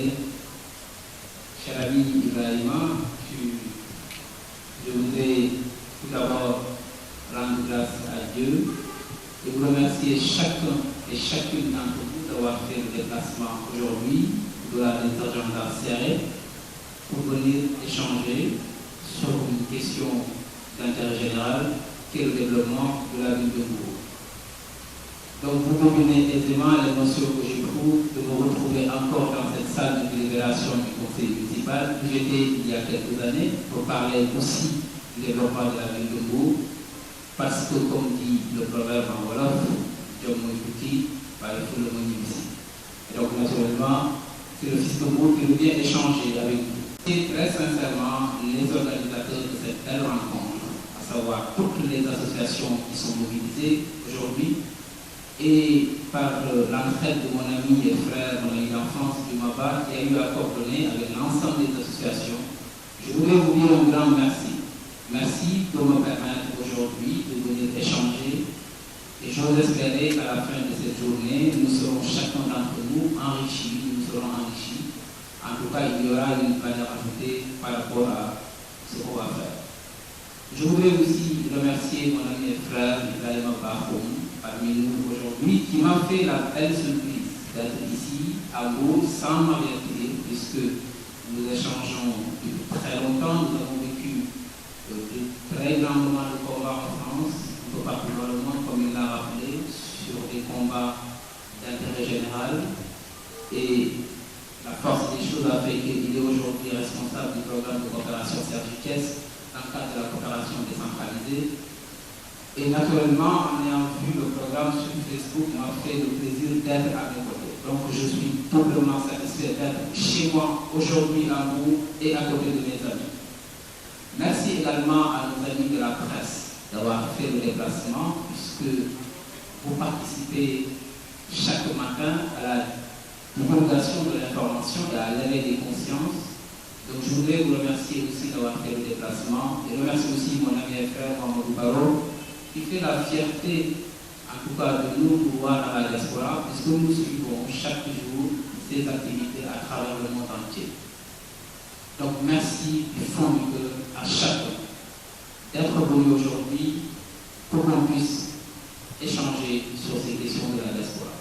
Sénégalais, cher ami Ibrahima, je voudrais tout d'abord rendre grâce à Dieu et vous remercier chacun et chacune d'entre vous d'avoir fait le déplacement aujourd'hui de la région d'Arcéré pour venir échanger sur une question d'intérêt général qui est le développement de la ville de Mbour. Donc vous devinez aisément l'émotion que j'éprouve de me retrouver encore dans cette salle de délibération du conseil municipal où j'étais il y a quelques années pour parler aussi du développement de la ville de Mbour. Parce que, comme dit le proverbe en Wolof, Dieu m'a dit, il faut le monier ici. Et donc, naturellement, c'est le fils de Mbour qui nous vient échanger avec vous. Et très sincèrement, les organisateurs de cette belle rencontre, à savoir toutes les associations qui sont mobilisées aujourd'hui, et par l'entraide de mon ami et frère, mon ami d'enfance du Maba, qui a eu à coordonner avec l'ensemble des associations, je voudrais vous dire un grand merci. Merci de me permettre aujourd'hui de venir échanger et j'ose espérer qu'à la fin de cette journée, nous serons chacun d'entre nous enrichis, nous serons enrichis. En tout cas, il y aura une valeur ajoutée par rapport à ce qu'on va faire. Je voudrais aussi remercier mon ami et frère Ibrahima Bakhoum parmi nous aujourd'hui qui m'a fait la belle surprise d'être ici à Mbour sans m'avertir puisque nous échangeons depuis très longtemps, nous avons vécu de très grands moments de combat en France, un peu partout dans le monde, comme il l'a rappelé, sur des combats d'intérêt général. Et la force des choses a fait qu'il est aujourd'hui responsable du programme de coopération Sergi-Thiès dans le cadre de la coopération décentralisée. Et naturellement, en ayant vu le programme sur Facebook, m'a fait le plaisir d'être à mes côtés. Donc je suis doublement satisfait d'être chez moi aujourd'hui à Mbour et à côté de mes amis. Merci également à nos amis de la presse d'avoir fait le déplacement puisque vous participez chaque matin à la divulgation de l'information et à l'éveil des consciences. Donc je voudrais vous remercier aussi d'avoir fait le déplacement et remercier aussi mon ami et frère Mamadou Baro qui fait la fierté en tout cas de nous voir à la diaspora puisque nous suivons chaque jour ces activités à travers le monde entier. Donc merci du fond du cœur à chacun d'être venu aujourd'hui pour qu'on puisse échanger sur ces questions de la diaspora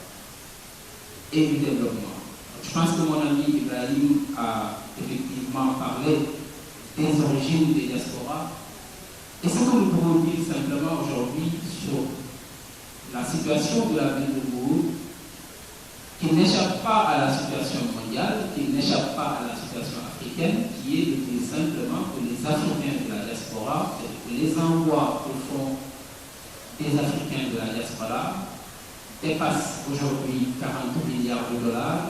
et du développement. Donc, je pense que mon ami Ibrahim a effectivement parlé des origines des diasporas et ce que nous pouvons dire simplement aujourd'hui sur la situation de la ville de Mbour qui n'échappe pas à la situation mondiale, qui n'échappe pas à la situation africaine, qui est de dire simplement que les Africains de la diaspora, les envois au fond des Africains de la diaspora dépassent aujourd'hui 40 milliards de dollars.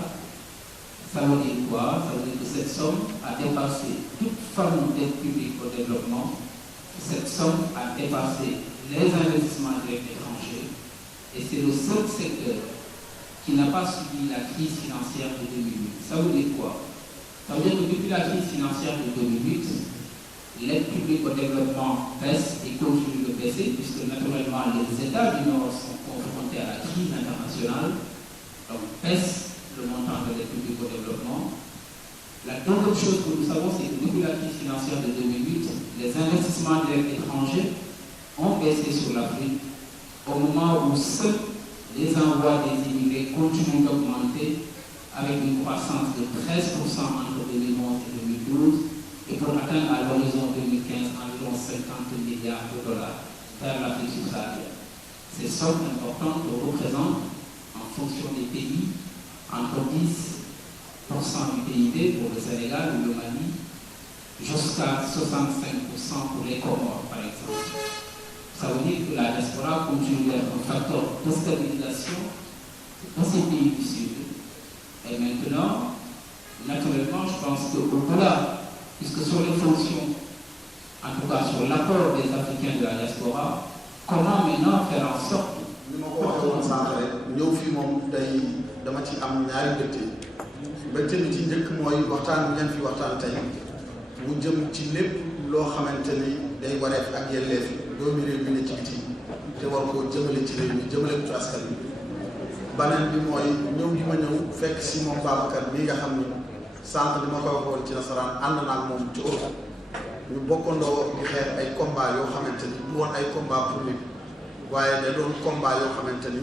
Ça veut dire quoi? Ça veut dire que cette somme a dépassé toute forme d'aide publique au développement. Cette somme a dépassé les investissements directs étrangers et c'est le seul secteur qui n'a pas subi la crise financière de 2008. Ça veut dire quoi? Ça veut dire que depuis la crise financière de 2008, l'aide publique au développement baisse et continue de baisser, puisque naturellement les États du Nord sont confrontés à la crise internationale, donc baisse le montant de l'aide publique au développement. La deuxième chose que nous savons, c'est que depuis la crise financière de 2008, les investissements directs étrangers ont baissé sur l'Afrique au moment où seuls les envois des immigrés continuent d'augmenter avec une croissance de 13% entre 2011 et 2012 et pour atteindre à l'horizon 2015 environ 50 milliards de dollars vers l'Afrique subsaharienne. Ces sommes importantes représentent, en fonction des pays, entre 10% du PIB pour le Sénégal ou le Mali, jusqu'à 65% pour les Comores, par exemple. Ça veut dire que la diaspora continue d'être un facteur de stabilisation dans ces pays du Sud. Et maintenant, naturellement, je pense qu'au-delà, puisque sur les fonctions, en tout cas sur l'apport des Africains de la diaspora, comment maintenant faire en sorte ni ma ko waxee woon sànq rek ñëw fii moom day dama ci am ñaari mbégte bi ci njëkk mooy waxtaan bi ngeen fi waxtaan tey mu jëm ci lépp loo xamante ni day wareef ak yelleef doomi réew mi ne ci biti te war koo jëmale ci réew mi jëmale ko ci askan bi baneen bi mooy ñëw gi ma ñëw fekk si moom Babacar bii nga xam ni sànq li ma koy waxoon ci nasaraan ànd naa ak moom ci Europe ñu bokkandoo di xeex ay combat yoo xamante ni du woon ay combat pour nit waaye da doon combat yoo xamante ni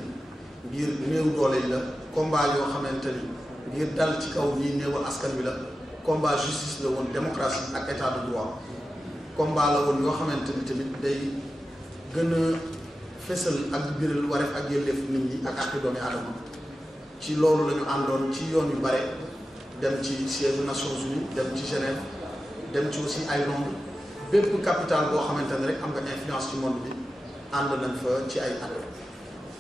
ngir néew doole yi la combat yoo xamante ni ngir dal ci kaw ñii néewal askan wi la combat justice la woon démocratie ak état de droit combat la woon yoo xamante ni tamit day gën a fésal ak biral wareef ak yelleef nit ñi ak àqi doomi aadama ci loolu la ñu àndoon ci yoon yu bare dem ci siège Nations Unies dem ci Genève dem ci aussi ay Londres bépp capital boo xamante ne rek am nga influence ci monde bi ànd nañ fa ci ay at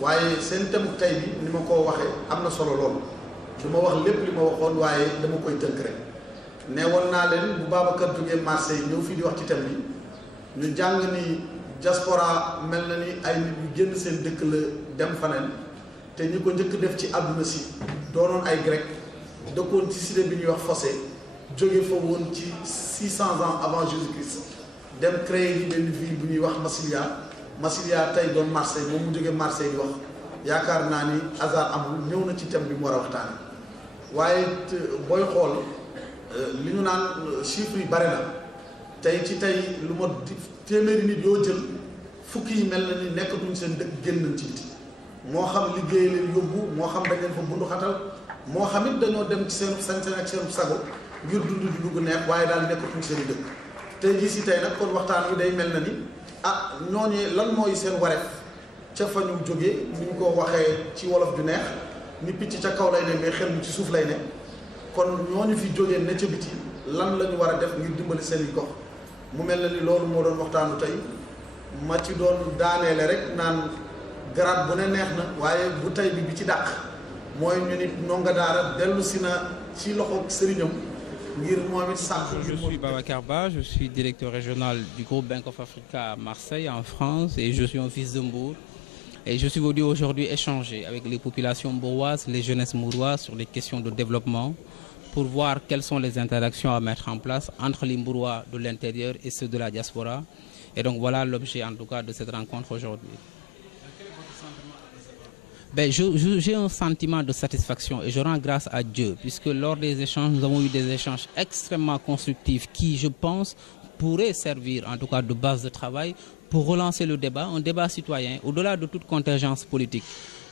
waaye seen thème tey bi ni ma ko waxee am na solo loolu du ma wax lépp li ma waxoon waaye dama koy tënk rek ne woon naa leen bu Babacar jógee Marseille ñëw fii di wax ci thème bi ñu jàng ni diaspora mel na ni ay nit yu génn seen dëkk la dem faneen te ñi ko njëkk def ci àdduna si doonoon ay grec dëkkoon ci cité bi ñuy wax Phocée jóge fa woon ci 600 ans avant Jésus-Christ dem créer yi benn ville bu ñuy wax Massilia tey doon Marseille moom mu jógee Marseille di wax yaakaar naa ni hasard amul ñëw na ci thème bi mu war a waxtaane waaye booy xool li ñu naan chiffres yi bare na tey lu ma téeméeri nit yoo jël fukki yi mel na ni nekkatuñ seen dëkk génn nañ ci biti moo xam liggéey leen yóbbu moo xam dañ leen fa bundu xatal moo xam it dañoo dem ci seen sañ-sañ ak seen sago ngir dund di dugg neex waaye daal nekkatuñ seen dëkk tey jii si tey nag kon waxtaan wi day mel na ni ñooñee lan mooy seen wareef ca fa ñu jógee ni ñu ko waxee ci wolof ju neex ni picc ca kaw lay ne mais xel mu ci suuf lay ne kon ñooñu fi jógee ne ca biti lan la ñu war a def ngir dimbali seen i gox mu mel na ni loolu moo doon waxtaanu tey ma ci doon daaneele rek naan garaat bu ne neex na waaye bu tey bi ci dàq mooy ñu nit ndongo daara dellu si na ci loxo sëriñam ngir moom it sàkk. Je suis Babacar Ba, je suis directeur régional du groupe Bank of Africa à Marseille en France et je suis un fils de Mbour. Et je suis venu aujourd'hui échanger avec les populations mbouroises, les jeunesses mbouroises sur les questions de développement pour voir quelles sont les interactions à mettre en place entre les Mbourois de l'intérieur et ceux de la diaspora. Et donc voilà l'objet en tout cas de cette rencontre aujourd'hui. J'ai un sentiment de satisfaction et je rends grâce à Dieu puisque lors des échanges, nous avons eu des échanges extrêmement constructifs qui, je pense, pourraient servir en tout cas de base de travail pour relancer le débat, un débat citoyen au-delà de toute contingence politique.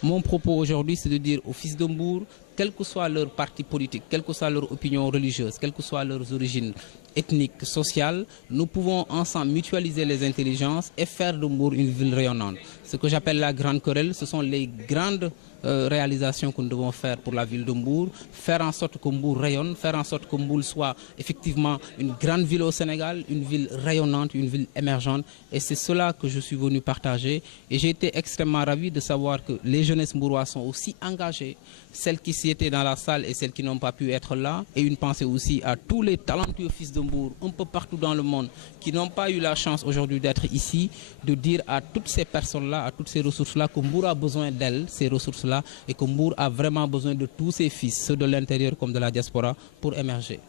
Mon propos aujourd'hui, c'est de dire aux fils de Mbour, quel que soit leur parti politique, quelle que soit leur opinion religieuse, quelles que soient leurs origines ethniques, sociales, nous pouvons ensemble mutualiser les intelligences et faire de Mbour une ville rayonnante. Ce que j'appelle la grande querelle, ce sont les grandes réalisations que nous devons faire pour la ville de Mbour, faire en sorte que Mbour rayonne, faire en sorte que Mbour soit effectivement une grande ville au Sénégal, une ville rayonnante, une ville émergente. Et c'est cela que je suis venu partager. Et j'ai été extrêmement ravi de savoir que les jeunesses mbouroises sont aussi engagées, celles qui s'y étaient dans la salle et celles qui n'ont pas pu être là. Et une pensée aussi à tous les talentueux fils de Mbour, un peu partout dans le monde, qui n'ont pas eu la chance aujourd'hui d'être ici, de dire à toutes ces personnes-là, à toutes ces ressources-là, que Mbour a besoin d'elles, ces ressources-là, et que Mbour a vraiment besoin de tous ses fils, ceux de l'intérieur comme de la diaspora, pour émerger.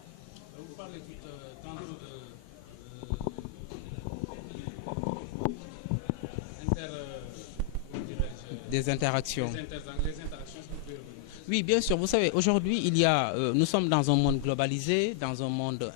Vous parlez des interactions. Oui, bien sûr. Vous savez, aujourd'hui, nous sommes dans un monde globalisé, dans un monde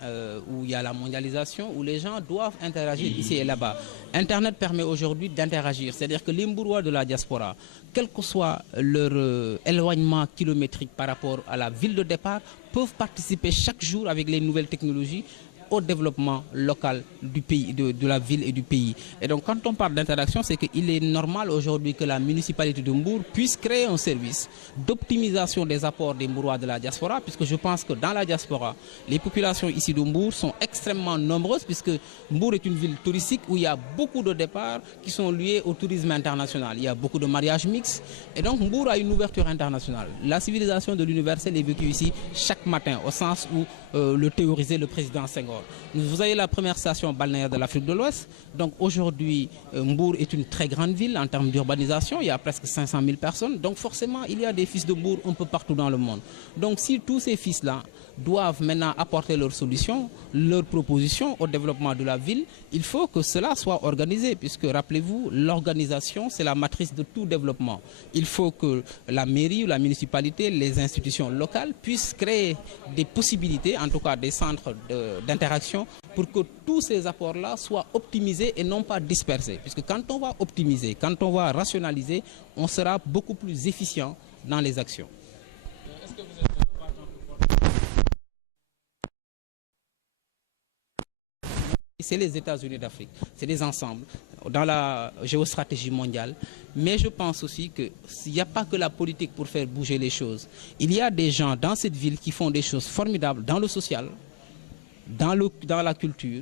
où il y a la mondialisation, où les gens doivent interagir ici et là-bas. Internet permet aujourd'hui d'interagir. C'est-à-dire que les Mbourois de la diaspora, quel que soit leur éloignement kilométrique par rapport à la ville de départ, peuvent participer chaque jour avec les nouvelles technologies au développement local du pays, de la ville et du pays. Et donc quand on parle d'interaction, c'est qu'il est normal aujourd'hui que la municipalité de Mbour puisse créer un service d'optimisation des apports des Mbourois de la diaspora, puisque je pense que dans la diaspora, les populations ici de Mbour sont extrêmement nombreuses, puisque Mbour est une ville touristique où il y a beaucoup de départs qui sont liés au tourisme international. Il y a beaucoup de mariages mixtes, et donc Mbour a une ouverture internationale. La civilisation de l'universel est vécue ici chaque matin, au sens où le théorisait le président Senghor. Vous avez la première station balnéaire de l'Afrique de l'Ouest. Donc aujourd'hui, Mbour est une très grande ville en termes d'urbanisation. Il y a presque 500 000 personnes. Donc forcément, il y a des fils de Mbour un peu partout dans le monde. Donc si tous ces fils-là doivent maintenant apporter leurs solutions, leurs propositions au développement de la ville. Il faut que cela soit organisé, puisque, rappelez-vous, l'organisation, c'est la matrice de tout développement. Il faut que la mairie ou la municipalité, les institutions locales puissent créer des possibilités, en tout cas des centres d'interaction, pour que tous ces apports-là soient optimisés et non pas dispersés. Puisque quand on va optimiser, quand on va rationaliser, on sera beaucoup plus efficient dans les actions. Est-ce que vous êtes C'est les États-Unis d'Afrique, c'est des ensembles dans la géostratégie mondiale. Mais je pense aussi qu'il n'y a pas que la politique pour faire bouger les choses. Il y a des gens dans cette ville qui font des choses formidables dans le social, dans la culture,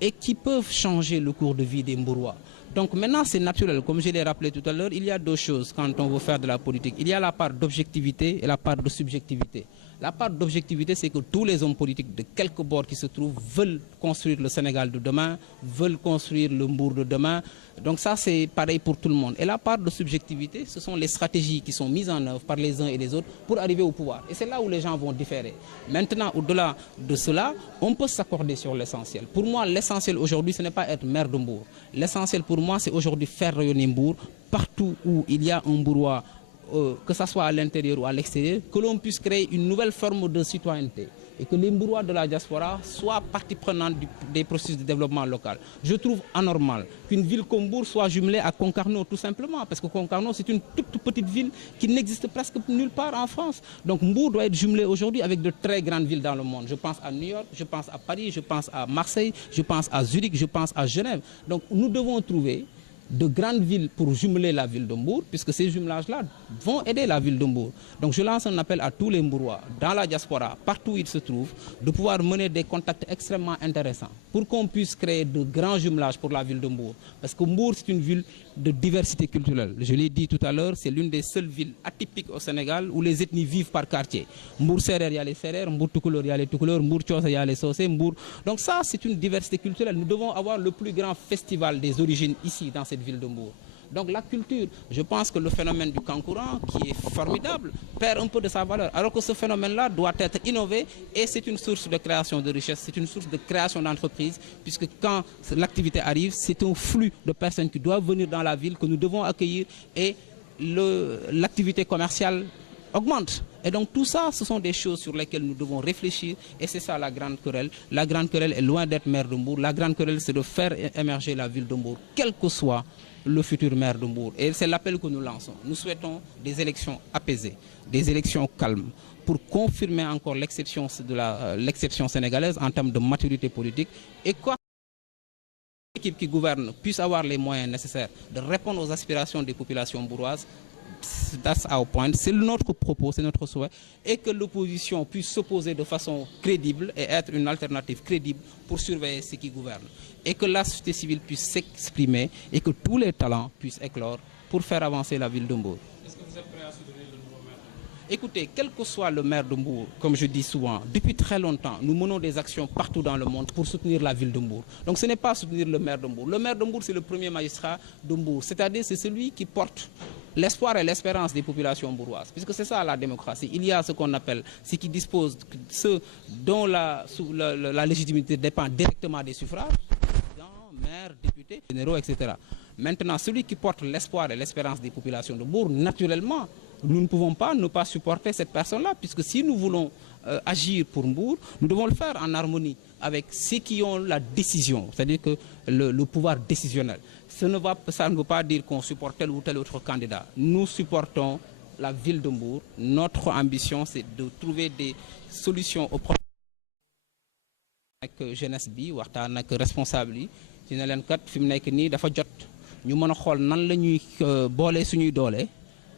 et qui peuvent changer le cours de vie des Mbourois. Donc maintenant c'est naturel, comme je l'ai rappelé tout à l'heure, il y a deux choses quand on veut faire de la politique. Il y a la part d'objectivité et la part de subjectivité. La part d'objectivité, c'est que tous les hommes politiques de quelque bord qui se trouvent veulent construire le Sénégal de demain, veulent construire le Mbour de demain. Donc ça, c'est pareil pour tout le monde. Et la part de subjectivité, ce sont les stratégies qui sont mises en œuvre par les uns et les autres pour arriver au pouvoir. Et c'est là où les gens vont différer. Maintenant, au-delà de cela, on peut s'accorder sur l'essentiel. Pour moi, l'essentiel aujourd'hui, ce n'est pas être maire de Mbour. L'essentiel pour moi, c'est aujourd'hui faire rayonner Mbour partout où il y a un Mbourois, que ce soit à l'intérieur ou à l'extérieur, que l'on puisse créer une nouvelle forme de citoyenneté et que les Mbourois de la diaspora soient partie prenante des processus de développement local. Je trouve anormal qu'une ville comme Mbour soit jumelée à Concarneau, tout simplement, parce que Concarneau, c'est une toute petite ville qui n'existe presque nulle part en France. Donc Mbour doit être jumelé aujourd'hui avec de très grandes villes dans le monde. Je pense à New York, je pense à Paris, je pense à Marseille, je pense à Zurich, je pense à Genève. Donc nous devons trouver de grandes villes pour jumeler la ville de Mbour, puisque ces jumelages-là vont aider la ville de Mbour. Donc je lance un appel à tous les Mbourois, dans la diaspora, partout où ils se trouvent, de pouvoir mener des contacts extrêmement intéressants pour qu'on puisse créer de grands jumelages pour la ville de Mbour. Parce que Mbour, c'est une ville de diversité culturelle. Je l'ai dit tout à l'heure, c'est l'une des seules villes atypiques au Sénégal où les ethnies vivent par quartier. Mbour Serer, il y a les Serer, Mbour Toucouleur, il y a les Toucouleurs, Mbour Tchosa, il y a les Socé, Mbour. Donc ça, c'est une diversité culturelle. Nous devons avoir le plus grand festival des origines ici, dans cette ville de Mbour. Donc la culture, je pense que le phénomène du Cancouran, qui est formidable, perd un peu de sa valeur. Alors que ce phénomène-là doit être innové et c'est une source de création de richesse, c'est une source de création d'entreprises, puisque quand l'activité arrive, c'est un flux de personnes qui doivent venir dans la ville que nous devons accueillir et l'activité commerciale augmente. Et donc tout ça, ce sont des choses sur lesquelles nous devons réfléchir et c'est ça la grande querelle. La grande querelle est loin d'être maire de Mbour. La grande querelle, c'est de faire émerger la ville de Mbour, quel que soit le futur maire de Mbour. Et c'est l'appel que nous lançons. Nous souhaitons des élections apaisées, des élections calmes, pour confirmer encore l'exception sénégalaise en termes de maturité politique et quoi l'équipe qui gouverne puisse avoir les moyens nécessaires de répondre aux aspirations des populations bourgeoises. That's our point. C'est notre propos, c'est notre souhait, et que l'opposition puisse s'opposer de façon crédible et être une alternative crédible pour surveiller ceux qui gouvernent. Et que la société civile puisse s'exprimer et que tous les talents puissent éclore pour faire avancer la ville de Mbour. Est-ce que vous êtes prêt à soutenir le nouveau maire? Écoutez, quel que soit le maire de Mbour, comme je dis souvent, depuis très longtemps, nous menons des actions partout dans le monde pour soutenir la ville de Mbour. Donc ce n'est pas soutenir le maire de Mbour. Le maire de Mbour, c'est le premier magistrat de Mbour, c'est-à-dire c'est celui qui porte l'espoir et l'espérance des populations bourgeoises, puisque c'est ça la démocratie. Il y a ce qu'on appelle, ceux qui disposent, ceux dont la légitimité dépend directement des suffrages, présidents, maires, députés, généraux, etc. Maintenant, celui qui porte l'espoir et l'espérance des populations de Mbour, naturellement, nous ne pouvons pas ne pas supporter cette personne-là, puisque si nous voulons agir pour Mbour, nous devons le faire en harmonie avec ceux qui ont la décision, c'est-à-dire que le pouvoir décisionnel. Ça ne veut pas dire qu'on supporte tel ou tel autre candidat. Nous supportons la ville de Mbour. Notre ambition, c'est de trouver des solutions aux problèmes avec jeunesse bi, waxtaan ak responsable yi ci ne leen kat fi mu nekk nii dafa jot ñu mën a xool nan la ñuy boole suñuy doole,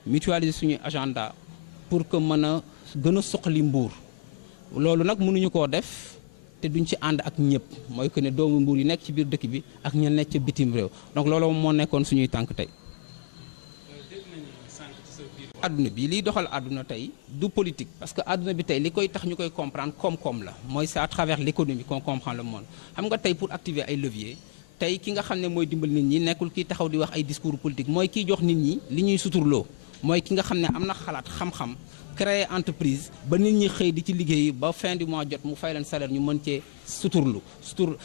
mutualiser suñuy agenda pour que mën a gën a suqali Mbour. Loolu nag mënuñu koo def te duñ ci ànd ak ñëpp, mooy que ne doomu Mbour yi nekk ci biir dëkk bi ak ña nekk ci bitim réew. Donc loolu moo nekkoon suñuy tànk tey. Adduna bi liy doxal adduna tey du politique, parce que adduna bi tey li koy tax ñu koy comprendre koom-koom la, mooy c'est à travers l'économie qu'on comprend le monde. Xam nga tey pour activer ay leviers tey ki nga xam ne mooy dimbal nit ñi nekkul kii taxaw di wax ay discours politique, mooy kiy jox nit ñi li ñuy suturloo, mooy ki nga xam ne am na xalaat xam-xam créer entreprise ba nit ñi xëy di ci liggéey ba fin du mois jot mu fay leen salaire ñu mën cee sutur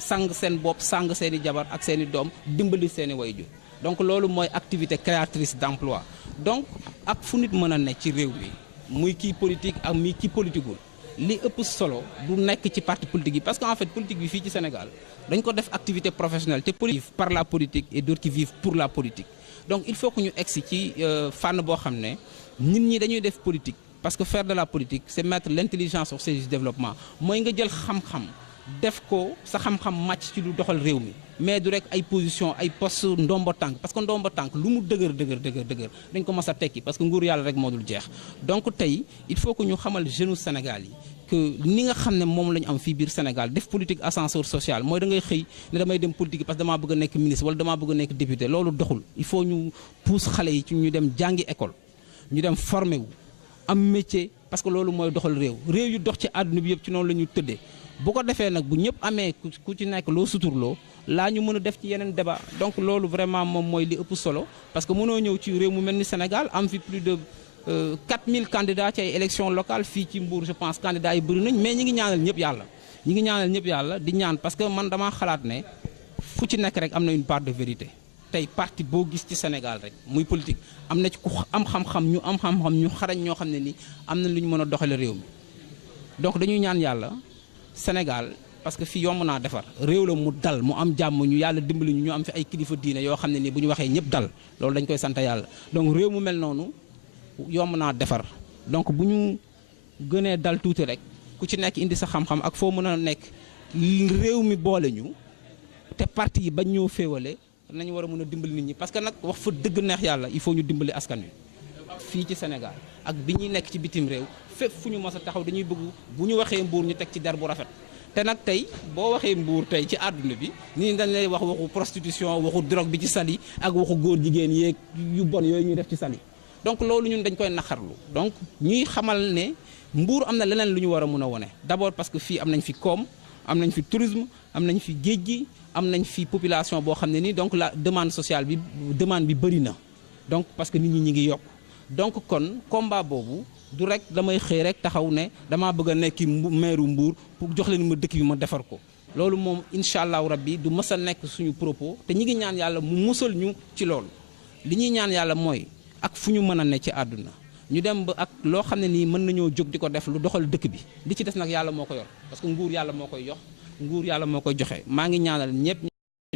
sang seen bopp sang seen i jabar ak seen i doom dimbali seen i waajur donc loolu mooy activité créatrice d'emploi donc ak fu nit mën a ne ci réew mi muy kii politique ak muy kii politiqueul li ëpp solo du nekk ci parti politique yi parce que en fait politique bi fii ci Sénégal dañ ko def activité professionnelle te politique par la politique et d'autres qui vivent pour la politique donc il faut que ñu egsi ci fànn boo xam ne nit ñi dañuy def politique parce que faire de la politique c'est mettre l'intelligence au service du développement mooy nga jël xam-xam def ko sa xam-xam màcc ci lu doxal réew mi mais du rek ay position ay poste ndombo tànk parce que ndombo tànk lu mu dëgër dañ ko mës a tekki parce que nguur yàlla rek moo dul jeex donc tey il faut que ñu xamal jeunes Sénégal yi que ni nga xam ne moom la ñu am fii biir Sénégal def politique ascenseur social mooy da ngay xëy ne damay dem politique parce que damaa bëgg a nekk ministre wala damaa bëgg a nekk député loolu doxul il faut ñu pousse xale yi ci ñu dem jàngi école ñu dem formé wu am métier parce que loolu mooy doxal réew yu dox ci àdduna bi yëpp ci noonu la ñu tëddee bu ko defee nag bu ñëpp amee ku ci nekk loo suturloo laa ñu mën a def ci yeneen débat donc loolu vraiment moom mooy li ëpp solo parce que mënoo ñëw ci réew mu mel ni Sénégal am fi plus de 4000 candidats ci ay élections locales fii ci Mbour je pense candidats yi bëri nañ mais ñi ngi ñaanal ñëpp yàlla di ñaan parce que man damaa xalaat ne fu ci nekk rek am na une part de vérité tey parti boo gis ci Sénégal rek muy politique am na ci ku am xam-xam ñu xarañ ñoo xam ne ni am na lu ñu mën a doxale réew mi donc dañuy ñaan yàlla Sénégal parce que fii yomb naa defar réew la mu dal mu am jàmm ñu yàlla dimbali ñu am fi ay kilifa diine yoo xam ne nii bu ñu waxee ñëpp dal loolu dañ koy sant yàlla donc réew mu mel noonu yomb naa defar donc bu ñu gënee dal tuuti rek ku ci nekk indi sa xam-xam ak foo mën a nekk réew mi boole ñu te parti yi bañ ñoo féewale nañu war a mën a dimbali nit ñi parce que nag wax fa dëgg neex yàlla il faut ñu dimbali askan wi fii ci Sénégal ak bi ñuy nekk ci bitim réew fépp fu ñu mës a taxaw dañuy bëgg bu ñu waxee Mbour ñu teg ci der bu rafet te nag tey boo waxee Mbour tey ci àdduna bi nit ñi dañ lay wax waxu prostitution waxu drogue bi ci Saly ak waxu góor jigéen yeeg yu bon yooyu ñuy def ci Saly donc loolu ñun dañ koy naqarlu donc ñuy xamal ne Mbour am na leneen lu ñu war a mën a wone d'abord parce que fii am nañ fi koom am nañ fi tourisme am nañ fi géej gi am nañ fi population boo xam ne nii donc la demande sociale bi demande bi bëri na donc parce que nit ñi ngi yokk donc kon combat boobu du rek damay xëy rek taxaw ne damaa bëgg a nekki maire Mbour pour jox leen ma dëkk bi ma defar ko loolu moom incha allahu rabbi du mës a nekk suñu propos te ñi ngi ñaan yàlla mu musal ñu ci loolu li ñuy ñaan yàlla mooy ak fu ñu mën a ne ci àdduna ñu dem ba ak loo xam ne nii mën nañoo jóg di ko def lu doxal dëkk bi li ci des nag yàlla moo ko yor parce que nguur yàlla moo koy yox nguur yàlla moo koy joxe maa ngi ñaanal ñëpp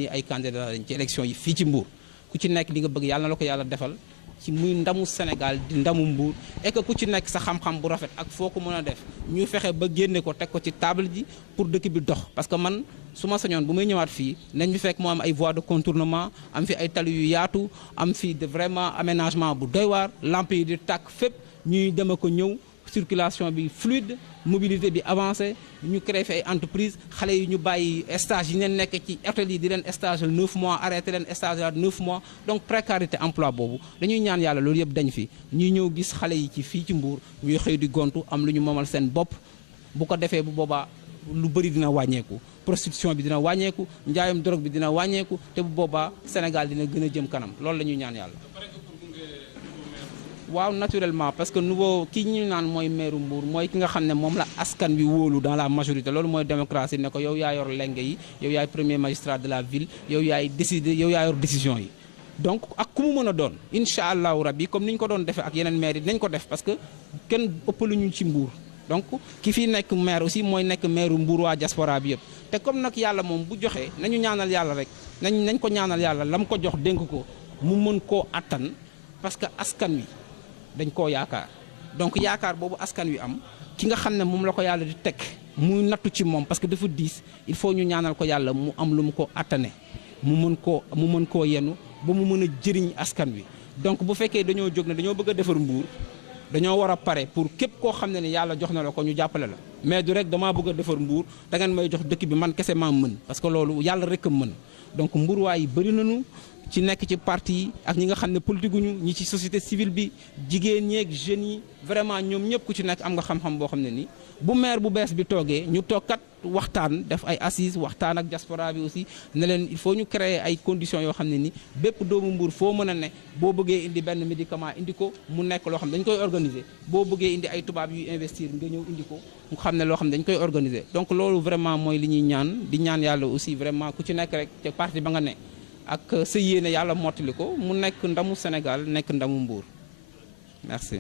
ñi ay candidat lañ ci élection yi fii ci Mbour ku ci nekk li nga bëgg yàlla na la ko yàlla defal ci muy ndamu Sénégal di ndamu Mbour et que ku ci nekk sa xam-xam bu rafet ak foo ko mën a def ñu fexe ba génne ko teg ko ci table ji pour dëkk bi dox parce que man su ma sañoon bu muy ñëwaat fii nañ fi fekk moo am ay voies de contournement am fi ay tali yu yaatu am fi de vraiment aménagement bu doy waar lampe yi di tàkk fépp ñuy dem ko ñëw circulation bi fluide mobilité bi avancée ñu créé fi ay entreprise xale yi ñu bàyyi stage yi leen nekk ci hôtel yi di leen stage 9 mois arrêté leen stage 9 mois donc précarité emploi boobu dañuy ñaan yàlla loolu yëpp dañ fi ñuy ñëw gis xale yi ci fii ci Mbour ñuy xëy di gontu am lu ñu moomal seen bopp bu ko defee bu boobaa lu bëri dina wàññeeku prostitution bi dina wàññeeku njaayam drogue bi dina wàññeeku te bu boobaa Sénégal dina gën a jëm kanam loolu la ñuy ñaan yàlla. waaw naturellement parce que nouveau ki ñu naan mooy maire Mbour mooy ki nga xam ne moom la askan wi wóolu dans la majorité loolu mooy démocratie ne ko yow yaa yor lenge yi yow yaay premier magistrat de la ville yow yaay décider yow yaa yor décision yi donc ak ku mu mën a doon incha allahu rabbi comme ni ñu ko doon defee ak yeneen maire yi dinañ ko def parce que kenn ëppaluñu ci Mbour donc ki fi nekk maire aussi mooy nekk maire Mbour waa diaspora bi yëpp te comme nag yàlla moom bu joxee nañu ñaanal yàlla rek nañ ko ñaanal yàlla lam ko jox dénk ko mu mën koo attan parce que askan wi dañ koo yaakaar donc yaakaar boobu askan wi am ki nga xam ne moom la ko yàlla di teg muy nattu ci moom parce que dafa diis il faut ñu ñaanal ko yàlla mu am lu mu ko attane mu mën koo yenu ba mu mën a jëriñ askan wi donc bu fekkee dañoo jóg ne dañoo bëgg a defar Mbour dañoo war a pare pour képp koo xam ne ni yàlla jox na la ko ñu jàppale la mais du rek damaa bëgg a defar Mbour da ngeen may jox dëkk bi man kese maa mën parce que loolu yàlla rek a mën donc Mbour waay yi bëri nañu ci nekk ci parti yi ak ñi nga xam ne politique guñu ñi ci société civile bi jigéen ñeeg jeunes yi vraiment ñoom ñëpp ku ci nekk am nga xam-xam boo xam ne ni bu maire bu bees bi toogee ñu toog kat waxtaan def ay assises waxtaan ak diaspora bi aussi ne leen il faut ñu créer ay conditions yoo xam ne ni bépp doomu Mbour foo mën a ne boo bëggee indi benn médicament indi ko mu nekk loo xam ne dañ koy organiser boo bëggee indi ay tubaab yuy investir nga ñëw indi ko mu xam ne loo xam ne dañ koy organiser donc loolu vraiment mooy li ñuy ñaan di ñaan yàlla aussi vraiment ku ci nekk rek ca parti ba nga ne ak sa yéene yàlla mottali ko mu nekk ndamu Sénégal nekk ndamu Mbour merci